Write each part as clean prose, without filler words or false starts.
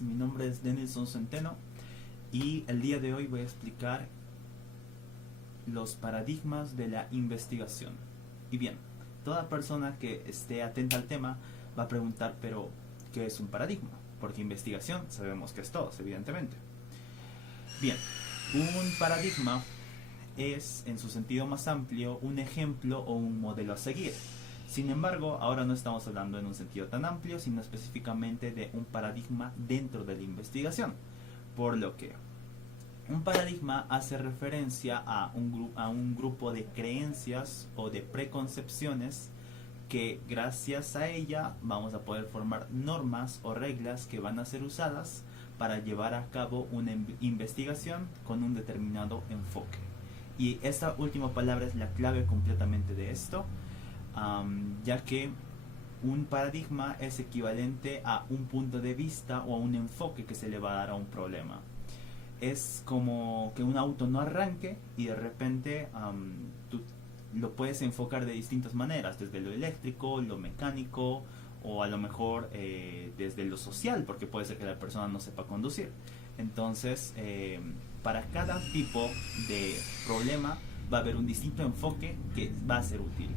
Mi nombre es Denilson Centeno y el día de hoy voy a explicar los paradigmas de la investigación. Y bien, toda persona que esté atenta al tema va a preguntar, pero ¿qué es un paradigma? Porque investigación sabemos que es todo, evidentemente. Bien, un paradigma es, en su sentido más amplio, un ejemplo o un modelo a seguir. Sin embargo, ahora no estamos hablando en un sentido tan amplio, sino específicamente de un paradigma dentro de la investigación. Por lo que un paradigma hace referencia a un grupo de creencias o de preconcepciones que gracias a ella vamos a poder formar normas o reglas que van a ser usadas para llevar a cabo una investigación con un determinado enfoque. Y esta última palabra es la clave completamente de esto, ya que un paradigma es equivalente a un punto de vista o a un enfoque que se le va a dar a un problema. Es como que un auto no arranque y de repente tú lo puedes enfocar de distintas maneras, desde lo eléctrico, lo mecánico o a lo mejor desde lo social, porque puede ser que la persona no sepa conducir. Entonces, para cada tipo de problema va a haber un distinto enfoque que va a ser útil.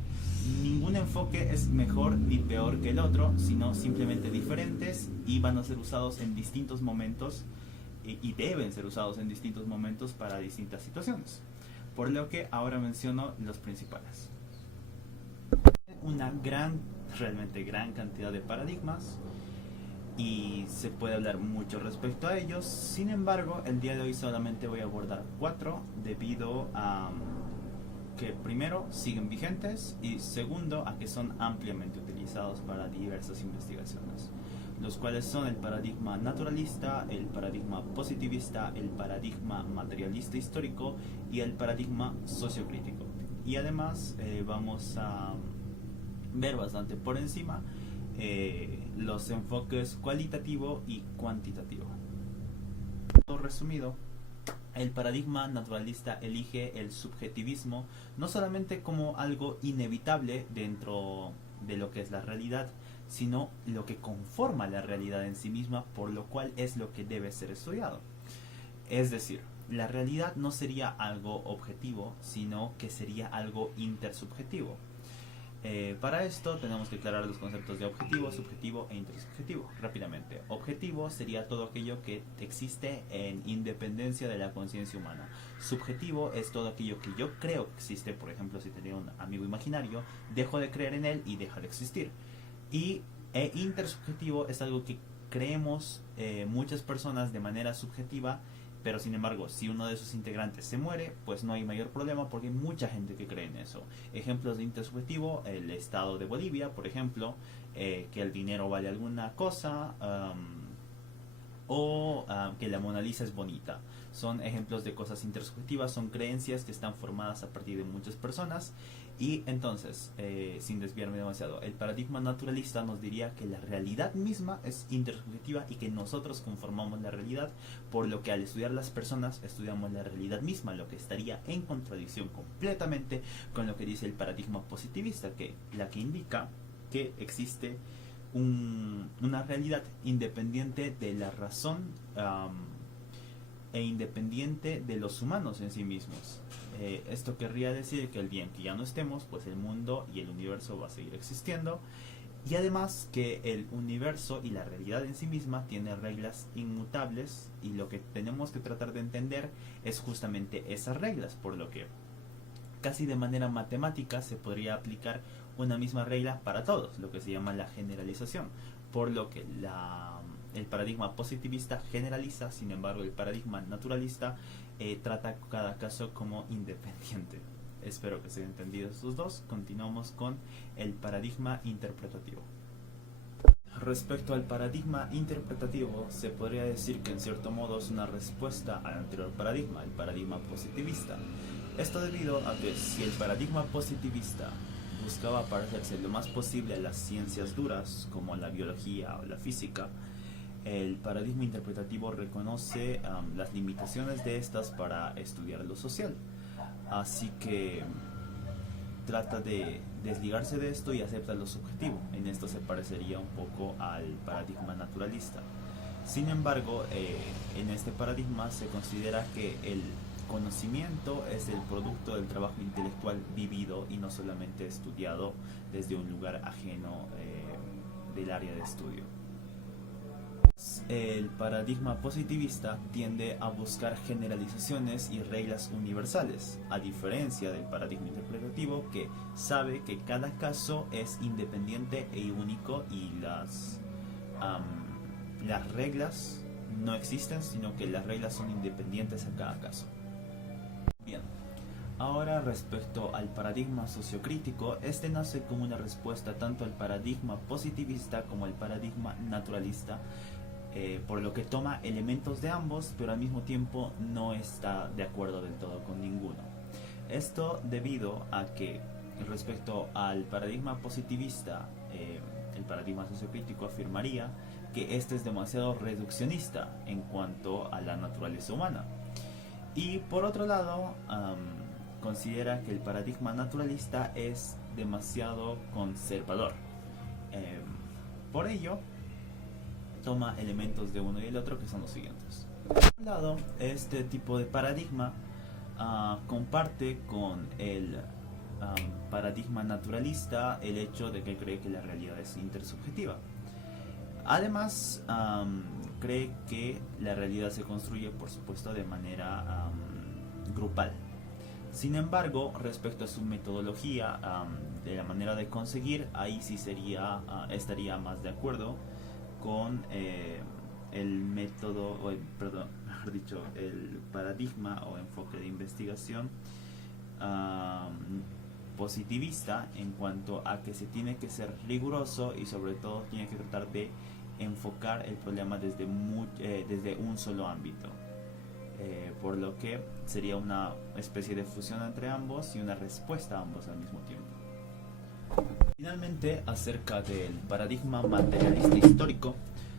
Ningún enfoque es mejor ni peor que el otro, sino simplemente diferentes y van a ser usados en distintos momentos y deben ser usados en distintos momentos para distintas situaciones. Por lo que ahora menciono los principales. Una realmente gran cantidad de paradigmas y se puede hablar mucho respecto a ellos. Sin embargo, el día de hoy solamente voy a abordar 4 debido a que primero siguen vigentes y segundo a que son ampliamente utilizados para diversas investigaciones, los cuales son el paradigma naturalista, el paradigma positivista, el paradigma materialista histórico y el paradigma sociocrítico. Y además vamos a ver bastante por encima los enfoques cualitativo y cuantitativo. Todo resumido, el paradigma naturalista elige el subjetivismo no solamente como algo inevitable dentro de lo que es la realidad, sino lo que conforma la realidad en sí misma, por lo cual es lo que debe ser estudiado. Es decir, la realidad no sería algo objetivo, sino que sería algo intersubjetivo. Para esto tenemos que aclarar los conceptos de objetivo, subjetivo e intersubjetivo. Rápidamente, objetivo sería todo aquello que existe en independencia de la conciencia humana. Subjetivo es todo aquello que yo creo que existe. Por ejemplo, si tenía un amigo imaginario, dejo de creer en él y deja de existir. Y intersubjetivo es algo que creemos muchas personas de manera subjetiva, pero sin embargo, si uno de sus integrantes se muere, pues no hay mayor problema porque hay mucha gente que cree en eso. Ejemplos de intersubjetivo: el estado de Bolivia, por ejemplo, que el dinero vale alguna cosa, o que la Mona Lisa es bonita. Son ejemplos de cosas intersubjetivas, son creencias que están formadas a partir de muchas personas. Y entonces, sin desviarme demasiado, el paradigma naturalista nos diría que la realidad misma es intersubjetiva y que nosotros conformamos la realidad, por lo que al estudiar las personas estudiamos la realidad misma, lo que estaría en contradicción completamente con lo que dice el paradigma positivista, que indica que existe una realidad independiente de la razón e independiente de los humanos en sí mismos. Esto querría decir que el día en que ya no estemos, pues el mundo y el universo va a seguir existiendo, y además que el universo y la realidad en sí misma tiene reglas inmutables, y lo que tenemos que tratar de entender es justamente esas reglas, por lo que casi de manera matemática se podría aplicar una misma regla para todos, lo que se llama la generalización, por lo que el paradigma positivista generaliza. Sin embargo, el paradigma naturalista trata cada caso como independiente. Espero que se hayan entendido estos dos. Continuamos con el paradigma interpretativo. Respecto al paradigma interpretativo, se podría decir que en cierto modo es una respuesta al anterior paradigma, el paradigma positivista. Esto debido a que si el paradigma positivista buscaba parecerse lo más posible a las ciencias duras, como la biología o la física, el paradigma interpretativo reconoce las limitaciones de estas para estudiar lo social. Así que trata de desligarse de esto y acepta lo subjetivo. En esto se parecería un poco al paradigma naturalista. Sin embargo, en este paradigma se considera que el conocimiento es el producto del trabajo intelectual vivido y no solamente estudiado desde un lugar ajeno del área de estudio. El paradigma positivista tiende a buscar generalizaciones y reglas universales, a diferencia del paradigma interpretativo, que sabe que cada caso es independiente e único y las reglas no existen, sino que las reglas son independientes en cada caso. Bien, ahora respecto al paradigma sociocrítico, este nace como una respuesta tanto al paradigma positivista como al paradigma naturalista, por lo que toma elementos de ambos, pero al mismo tiempo no está de acuerdo del todo con ninguno. Esto debido a que respecto al paradigma positivista, el paradigma sociocrítico afirmaría que este es demasiado reduccionista en cuanto a la naturaleza humana. Y por otro lado, considera que el paradigma naturalista es demasiado conservador. Por ello, toma elementos de uno y el otro, que son los siguientes. Por un lado, este tipo de paradigma comparte con el paradigma naturalista el hecho de que cree que la realidad es intersubjetiva. Además, cree que la realidad se construye, por supuesto, de manera grupal. Sin embargo, respecto a su metodología, de la manera de conseguir, ahí sí estaría más de acuerdo con el método, mejor dicho, el paradigma o enfoque de investigación positivista, en cuanto a que se tiene que ser riguroso y sobre todo tiene que tratar de enfocar el problema desde un solo ámbito, por lo que sería una especie de fusión entre ambos y una respuesta a ambos al mismo tiempo. Finalmente, acerca del paradigma materialista histórico,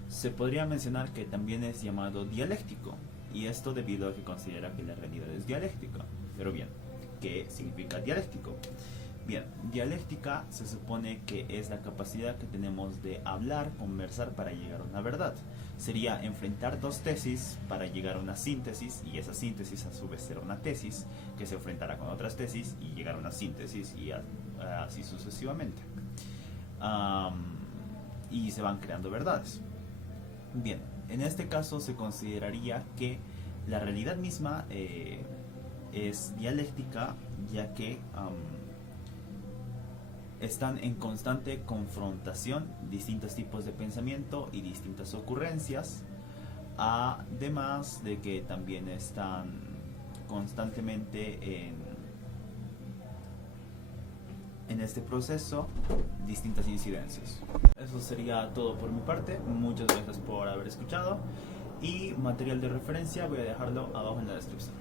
se podría mencionar que también es llamado dialéctico, y esto debido a que considera que la realidad es dialéctica. Pero bien, ¿qué significa dialéctico? Bien, dialéctica se supone que es la capacidad que tenemos de hablar, conversar para llegar a una verdad. Sería enfrentar dos tesis para llegar a una síntesis, y esa síntesis a su vez será una tesis que se enfrentará con otras tesis y llegar a una síntesis, y así sucesivamente. Y se van creando verdades. Bien, en este caso se consideraría que la realidad misma es dialéctica, ya que están en constante confrontación distintos tipos de pensamiento y distintas ocurrencias, además de que también están constantemente en este proceso distintas incidencias. Eso sería todo por mi parte. Muchas gracias por haber escuchado, y material de referencia voy a dejarlo abajo en la descripción.